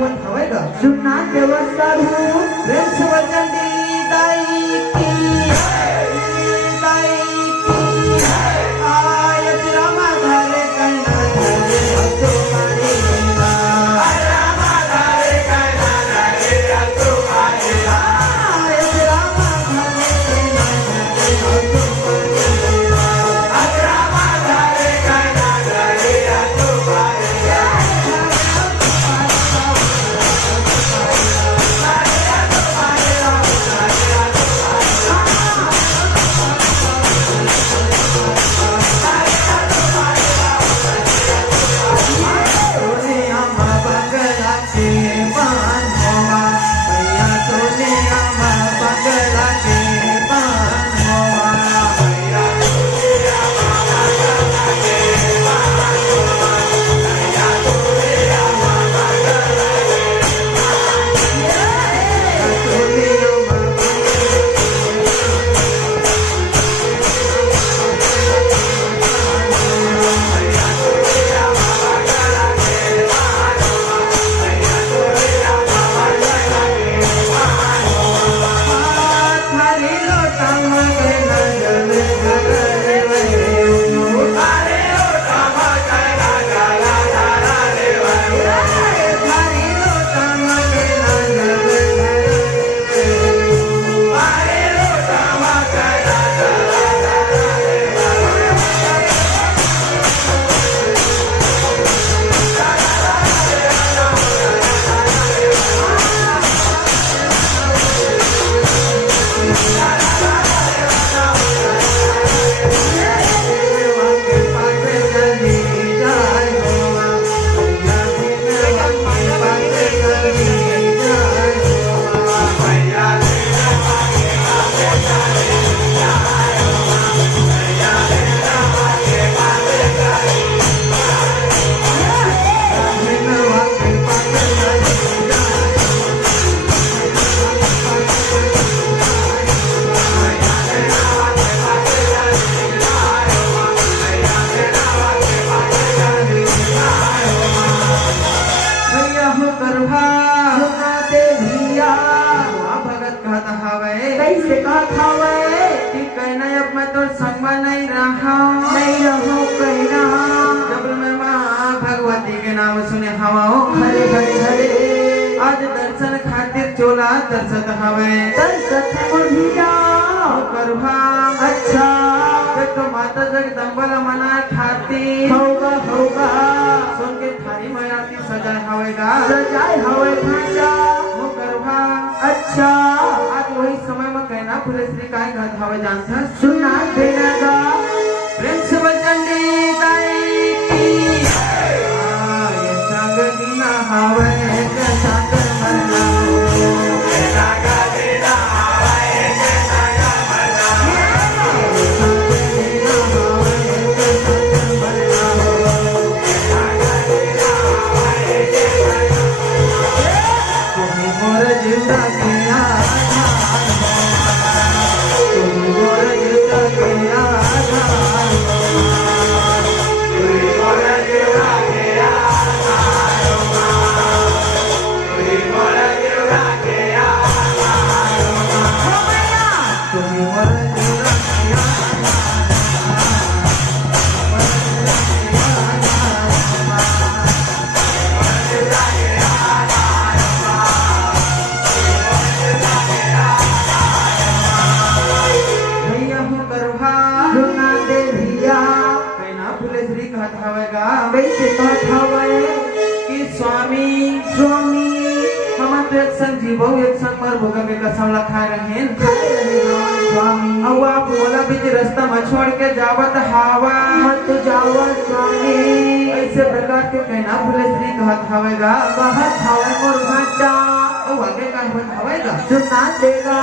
होत हवेगा सुना देवा साधु प्रेम से वचन दी दाई की आयत रामा धारे कहना धारे हसो मारेगा रामा धारे कहना धारे हसो मारेगा आयत रामा धारे कहना धारे हसो मारेगा रामा धारे कहना धारे हसो मारेगा कैसे कहत हवे कि कहना अब मैं तो संग में नहीं रहा कहना जब मैं माँ भगवती के नाम सुने हवाओ हरे हरे हरे आज दर्शन खातिर चोला दर्शत हवे दर्शत मुझिया करुहा अच्छा जब तो माता जगदम्बा मना खाती होगा सुन के थारी मायाती सजाए हवेगा सजाए हवे भाजा वो करुहा अच्छा आज वही समय में कहना फुलेश्री काय घात हवे जानता सुना देना गा प्रेम से वचन दी दाई की ये संग नीना हवे के संग मरना नागा देना हवे के संग मरना संग नीना हवे के संग मरना नागा देना हवे के संग तुम्ही मोर जीवना के आधार तुम्ही मोर जीवना के आधार तुम्ही मोर जीवना के आधार तुम्ही मोर जीवना के आधार तुम्ही मोर जीवना के सुना दे भैया कहना फुलेश्री कहत हवेगा कैसे कहत हवे कि स्वामी स्वामी हम तो एक संग जीवो एक संग मर भोगा के कसम लखा रहें खाए रहे हवन स्वामी अब आप बोला बीच रास्ता में छोड़ के जावत हवा मत जाओ स्वामी ऐसे प्रकार के कहना फुलेश्री कहत हवेगा कहत हवे मोर भाचा अब आगे का होत हवेगा सुना देगा